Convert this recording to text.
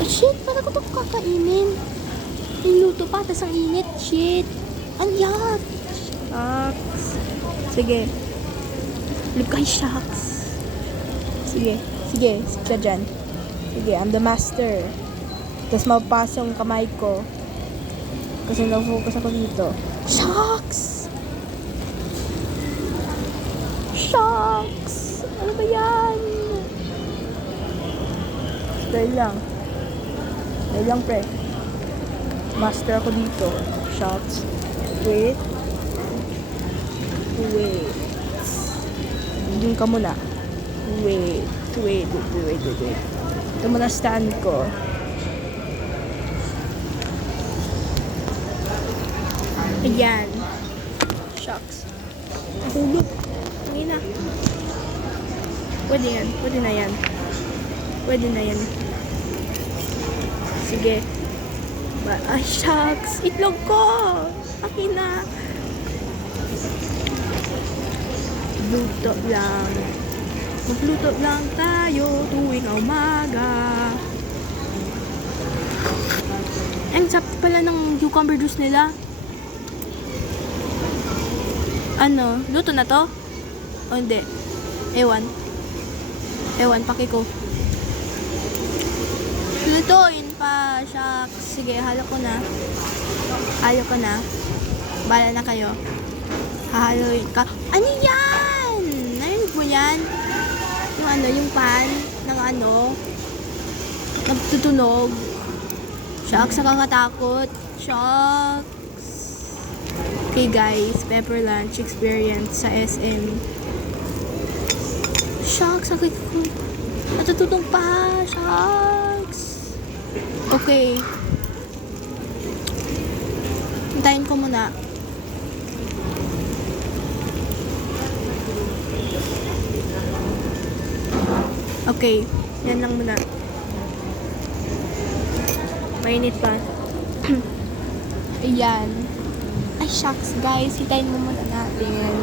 Oh shit, paano ko ito kakainin? Niluto pa, tas ang init. Shit. Ang yak. Shucks. Sige. Lip kay shucks. Sige. Sige ka dyan. Sige, I'm the master. Tapos mapasok yung kamay ko. Kasi na-focus ako dito. Shucks! Shucks! Ano ba yan? Dahil lang. Dahil lang, pre. Master ako dito. Shucks. Wait. Wait. Doon ka muna. Wait. Ito muna stand ko. Ayan. Shucks. Hulog. Hindi na. Pwede yan. Pwede na yan. Pwede na yan. Sige. Ay, shucks. Itlog ko. Akin na. Luto lang. Magluto lang tayo tuwing umaga. Ang sarap pala ng cucumber juice nila. Ano? Luto na to? O hindi? Ewan. Paki ko. Lutuin pa. Shucks. Sige, halo ko na. Bala na kayo. Hahaluin ka. Ano yan? Narinig mo yan? Yung pan ng nagtutunog. Shucks, nakakatakot. Shucks. Okay guys, pepper lunch experience sa SM. Shucks, sakit ko. Natutunog pa. Shucks. Okay. Hintayin ko muna. Okay, yan lang muna. Mainit pa. Ayan. Ay, shucks guys. Hintayin mo muna natin.